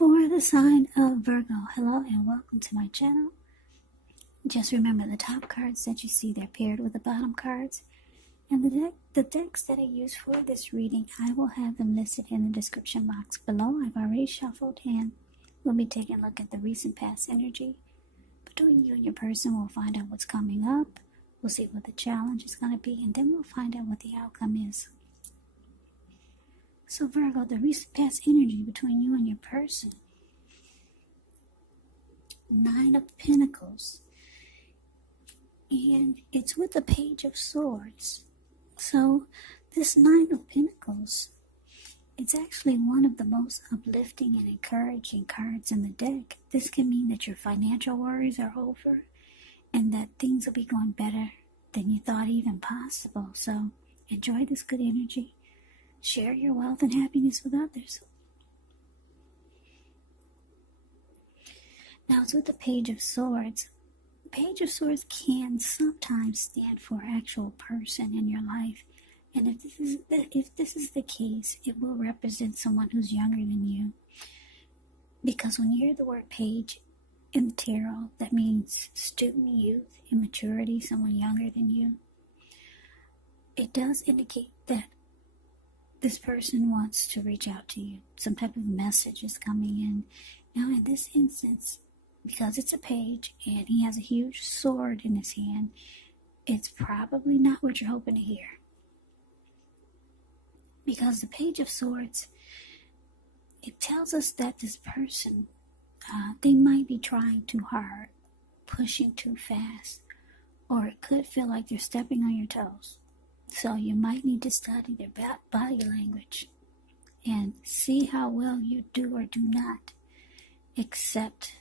For the sign of Virgo, hello and welcome to my channel. Just remember the top cards that you see, they're paired with the bottom cards. And the decks that I use for this reading, I will have them listed in the description box below. I've already shuffled and we'll be taking a look at the recent past energy. Between you and your person, we'll find out what's coming up. We'll see what the challenge is going to be, and then we'll find out what the outcome is. So Virgo, the recent past energy between you and your person. 9 of Pentacles. And it's with the Page of Swords. So this 9 of Pentacles, it's actually one of the most uplifting and encouraging cards in the deck. This can mean that your financial worries are over and that things will be going better than you thought even possible. So enjoy this good energy. Share your wealth and happiness with others. Now it's with the Page of Swords. Page of Swords can sometimes stand for an actual person in your life. And if this is the case, it will represent someone who's younger than you. Because when you hear the word page in the tarot, that means student, youth, immaturity, someone younger than you. It does indicate that this person wants to reach out to you. Some type of message is coming in. Now in this instance, because it's a page and he has a huge sword in his hand, it's probably not what you're hoping to hear. Because the Page of Swords, it tells us that this person, they might be trying too hard, pushing too fast, or it could feel like they're stepping on your toes. So you might need to study their body language and see how well you do or do not accept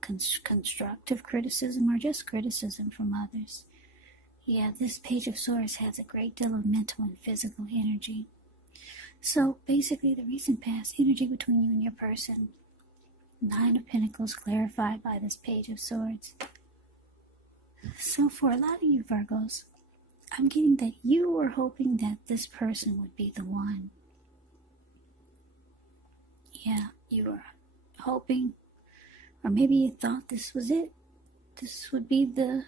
constructive criticism or just criticism from others. Yeah, this Page of Swords has a great deal of mental and physical energy. So basically the recent past energy between you and your person, 9 of Pentacles clarified by this Page of Swords. So for a lot of you Virgos, I'm getting that you were hoping that this person would be the one. Yeah, you were hoping, or maybe you thought this was it. This would be the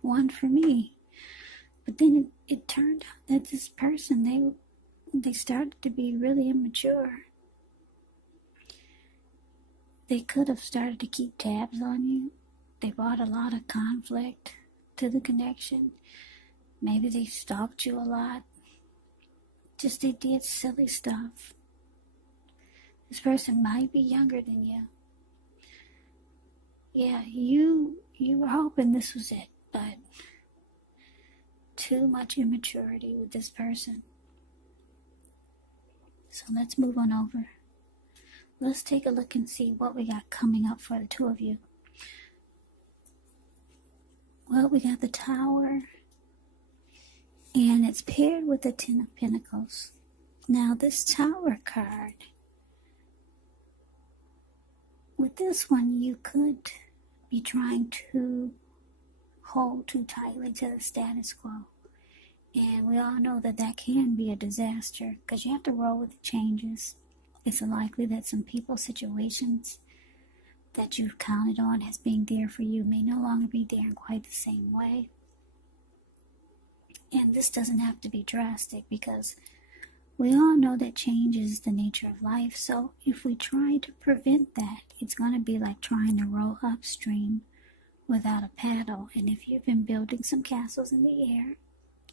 one for me. But then it turned out that this person, they started to be really immature. They could have started to keep tabs on you. They brought a lot of conflict to the connection. Maybe they stalked you a lot. Just they did silly stuff. This person might be younger than you. Yeah, you were hoping this was it, but too much immaturity with this person. So let's move on over. Let's take a look and see what we got coming up for the two of you. Well, we got the Tower, and it's paired with the 10 of Pentacles. Now this Tower card, with this one you could be trying to hold too tightly to the status quo. And we all know that that can be a disaster because you have to roll with the changes. It's likely that some people, situations that you've counted on as being there for you may no longer be there in quite the same way. And this doesn't have to be drastic because we all know that change is the nature of life. So if we try to prevent that, it's going to be like trying to row upstream without a paddle. And if you've been building some castles in the air,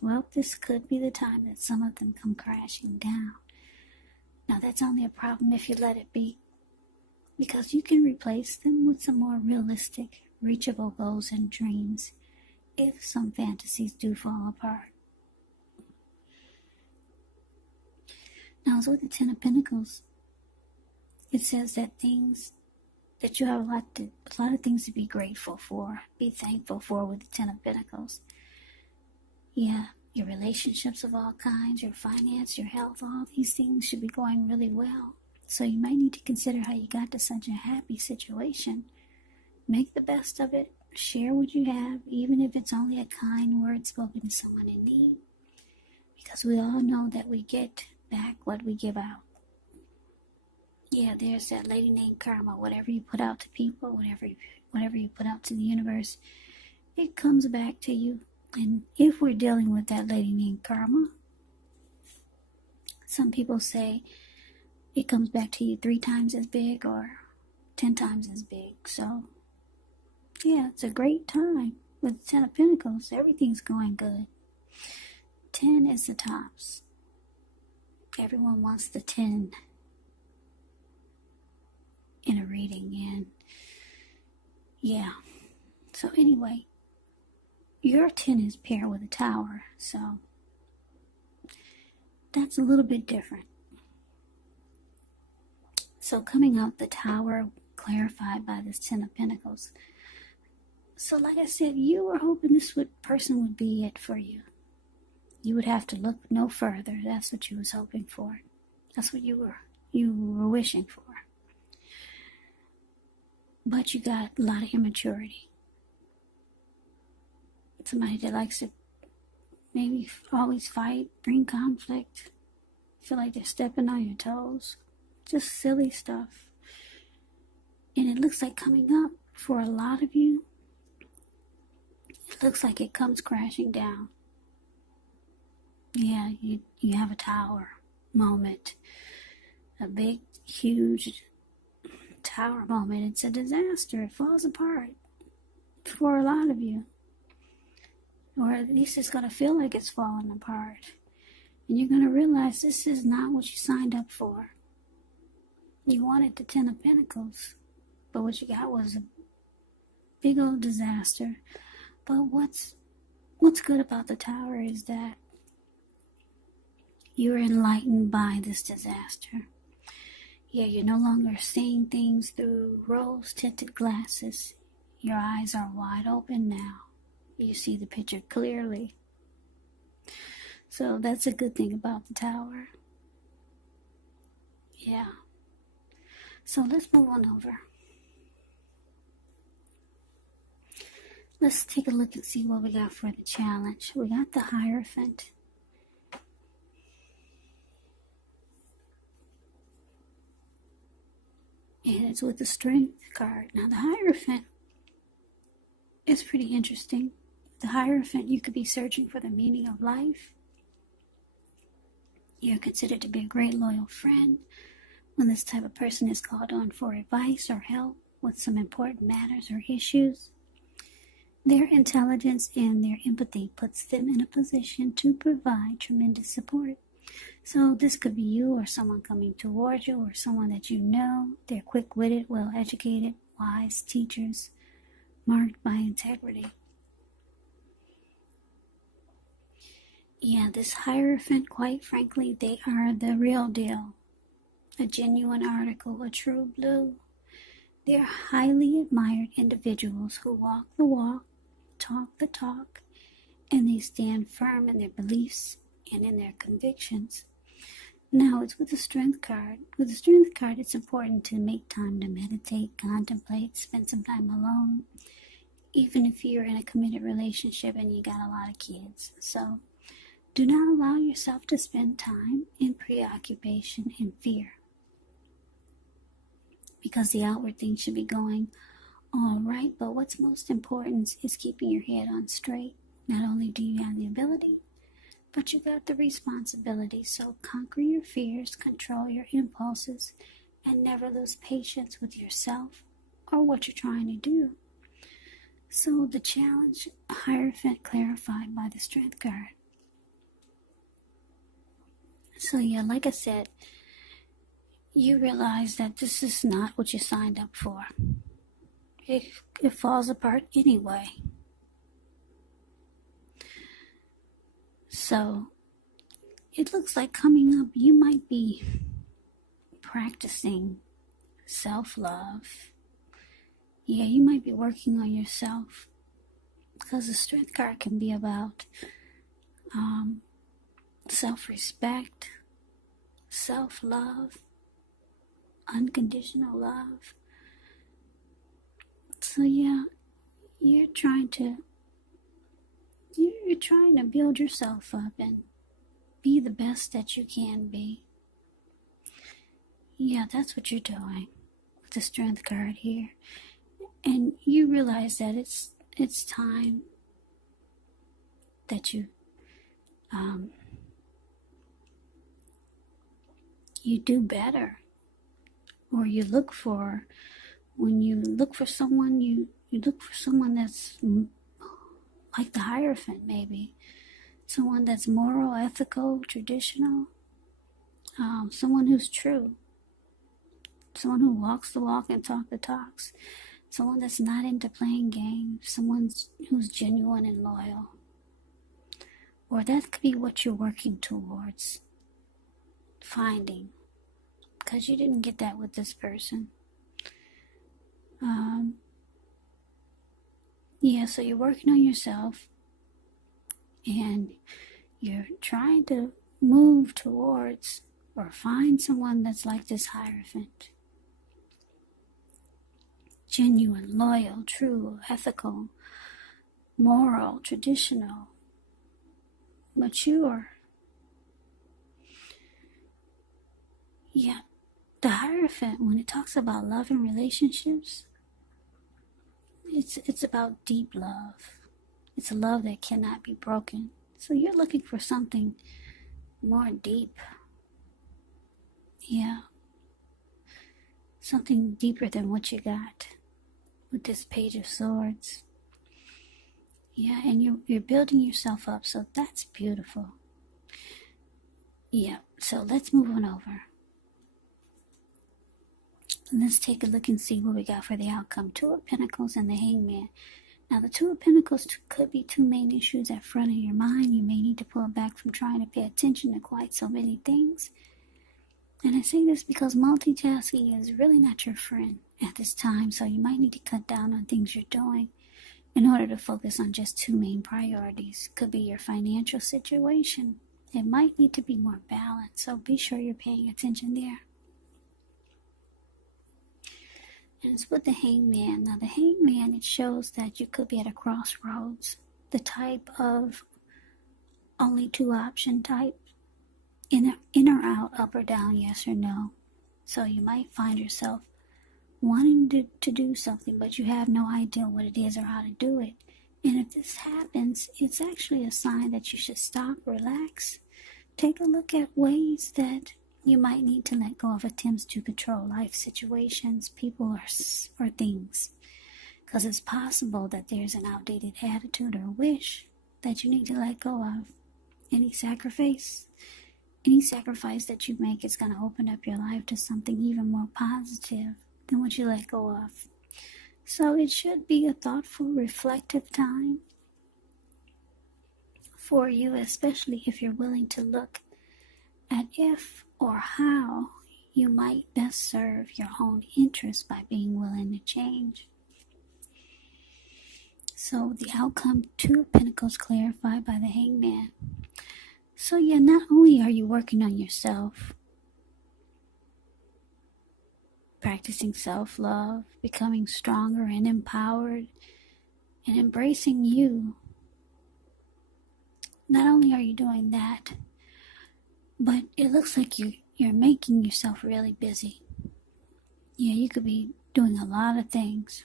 well, this could be the time that some of them come crashing down. Now that's only a problem if you let it be, because you can replace them with some more realistic, reachable goals and dreams if some fantasies do fall apart. Now, with the 10 of Pentacles, it says that you have a lot of things to be grateful for, be thankful for with the 10 of Pentacles. Yeah, your relationships of all kinds, your finance, your health, all these things should be going really well. So you might need to consider how you got to such a happy situation. Make the best of it. Share what you have, even if it's only a kind word spoken to someone in need. Because we all know that we get back what we give out. Yeah, there's that lady named Karma. Whatever you put out to people, whatever you put out to the universe, it comes back to you. And if we're dealing with that lady named Karma, some people say it comes back to you 3 times as big or 10 times as big. So, yeah, it's a great time with 10 of Pentacles. Everything's going good. 10 is the tops. Everyone wants the 10 in a reading. And, yeah. So, anyway, your 10 is paired with a Tower. So, that's a little bit different. So coming out the Tower clarified by this 10 of Pentacles. So like I said, you were hoping this person would be it for you. You would have to look no further. That's what you was hoping for. That's what you were wishing for. But you got a lot of immaturity. Somebody that likes to maybe always fight, bring conflict, feel like they're stepping on your toes. Just silly stuff. And it looks like coming up for a lot of you, it looks like it comes crashing down. Yeah, you have a Tower moment. A big, huge Tower moment. It's a disaster. It falls apart for a lot of you. Or at least it's going to feel like it's falling apart. And you're going to realize this is not what you signed up for. You wanted the 10 of Pentacles, but what you got was a big old disaster. But what's good about the Tower is that you're enlightened by this disaster. Yeah, you're no longer seeing things through rose-tinted glasses. Your eyes are wide open now. You see the picture clearly. So that's a good thing about the Tower. Yeah. So let's move on over. Let's take a look and see what we got for the challenge. We got the Hierophant. And it's with the Strength card. Now the Hierophant is pretty interesting. The Hierophant, you could be searching for the meaning of life. You're considered to be a great loyal friend. When this type of person is called on for advice or help with some important matters or issues, their intelligence and their empathy puts them in a position to provide tremendous support. So this could be you or someone coming towards you or someone that you know. They're quick-witted, well-educated, wise teachers, marked by integrity. Yeah, this Hierophant, quite frankly, they are the real deal. A genuine article, a true blue. They are highly admired individuals who walk the walk, talk the talk, and they stand firm in their beliefs and in their convictions. Now, it's with the Strength card. With the Strength card, it's important to make time to meditate, contemplate, spend some time alone, even if you're in a committed relationship and you got a lot of kids. So, do not allow yourself to spend time in preoccupation and fear, because the outward things should be going all right, but what's most important is keeping your head on straight. Not only do you have the ability, but you got the responsibility. So conquer your fears, control your impulses, and never lose patience with yourself or what you're trying to do. So the challenge, Hierophant, clarified by the Strength card. So yeah, like I said, you realize that this is not what you signed up for. It falls apart anyway. So it looks like coming up you might be practicing self-love. Yeah, you might be working on yourself, because the Strength card can be about self-respect, self-love, unconditional love. So yeah, you're trying to build yourself up and be the best that you can be. Yeah, that's what you're doing with the Strength card here. And you realize that it's time that you do better, or you look for, when you look for someone, you look for someone that's like the Hierophant, maybe someone that's moral, ethical, traditional, someone who's true, someone who walks the walk and talks the talks, someone that's not into playing games, someone who's genuine and loyal. Or that could be what you're working towards finding, because you didn't get that with this person. Yeah, so you're working on yourself, and you're trying to move towards or find someone that's like this Hierophant. Genuine, loyal, true, ethical, moral, traditional, mature. Yeah, the Hierophant, when it talks about love and relationships, it's about deep love. It's a love that cannot be broken. So you're looking for something more deep. Yeah. Something deeper than what you got with this Page of Swords. Yeah, and you're building yourself up, so that's beautiful. Yeah, so let's move on over. Let's take a look and see what we got for the outcome. Two of Pentacles and the Hangman. Now, the Two of Pentacles could be two main issues at front of your mind. You may need to pull back from trying to pay attention to quite so many things. And I say this because multitasking is really not your friend at this time, so you might need to cut down on things you're doing in order to focus on just two main priorities. Could be your financial situation. It might need to be more balanced, so be sure you're paying attention there. And it's with the Hangman. Now, the Hangman, it shows that you could be at a crossroads. The type of only two option type. In or out, up or down, yes or no. So you might find yourself wanting to do something, but you have no idea what it is or how to do it. And if this happens, it's actually a sign that you should stop, relax, take a look at ways that you might need to let go of attempts to control life situations, people, or things. Because it's possible that there's an outdated attitude or wish that you need to let go of. Any sacrifice that you make is going to open up your life to something even more positive than what you let go of. So it should be a thoughtful, reflective time for you, especially if you're willing to look at if or how you might best serve your own interests by being willing to change. So the outcome, Two of Pentacles clarified by the Hangman. So yeah, not only are you working on yourself, practicing self-love, becoming stronger and empowered, and embracing you, not only are you doing that, but it looks like you're making yourself really busy. Yeah, you could be doing a lot of things.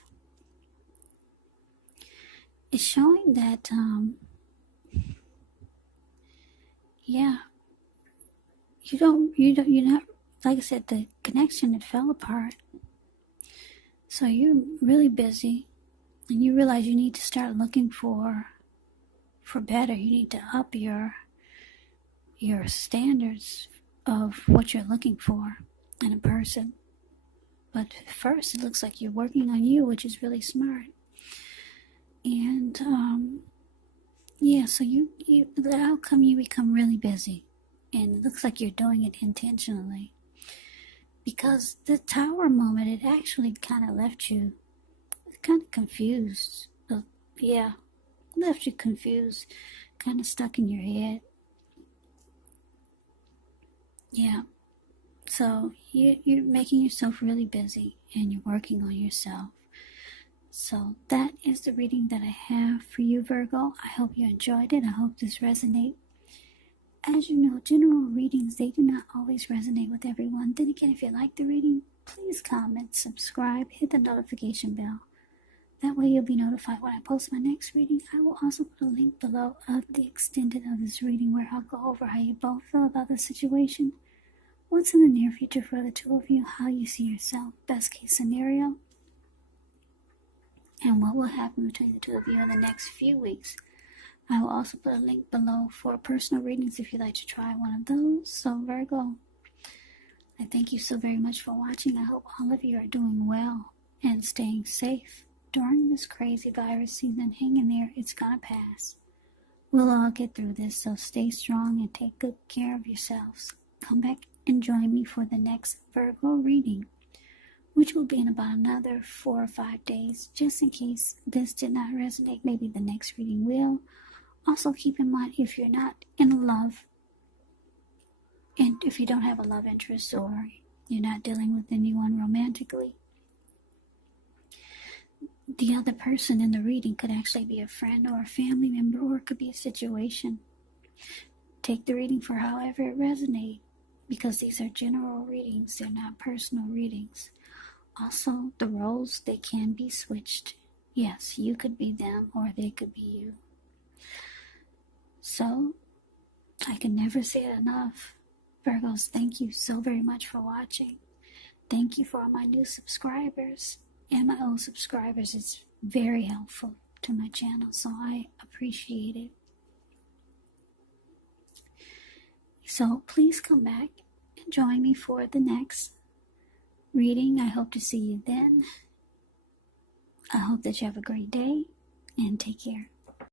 It's showing that, you're not, like I said, the connection, it fell apart. So you're really busy, and you realize you need to start looking for better. You need to up your standards of what you're looking for in a person. But first, it looks like you're working on you, which is really smart. And so the outcome, you become really busy, and it looks like you're doing it intentionally. Because the Tower moment, it actually kind of left you kind of confused. Left you confused, kind of stuck in your head. Yeah. So you're making yourself really busy, and you're working on yourself. So that is the reading that I have for you, Virgo. I hope you enjoyed it. I hope this resonates. As you know, general readings readings, they do not always resonate with everyone. Then again, if you like the reading, please comment, subscribe, hit the notification bell. That way you'll be notified when I post my next reading. I will also put a link below of the extended of this reading where I'll go over how you both feel about the situation, what's in the near future for the two of you, how you see yourself, best case scenario, and what will happen between the two of you in the next few weeks. I will also put a link below for personal readings if you'd like to try one of those. So Virgo, I thank you so very much for watching. I hope all of you are doing well and staying safe during this crazy virus season. Hang in there, it's gonna pass. We'll all get through this, so stay strong and take good care of yourselves. Come back and join me for the next Virgo reading, which will be in about another 4 or 5 days. Just in case this did not resonate, maybe the next reading will. Also keep in mind, if you're not in love, and if you don't have a love interest or you're not dealing with anyone romantically, the other person in the reading could actually be a friend or a family member, or it could be a situation. Take the reading for however it resonates, because these are general readings, they're not personal readings. Also, the roles, they can be switched. Yes, you could be them or they could be you. So, I can never say it enough. Virgos, thank you so very much for watching. Thank you for all my new subscribers and my old subscribers. It's very helpful to my channel, so I appreciate it. So please come back and join me for the next reading. I hope to see you then. I hope that you have a great day and take care.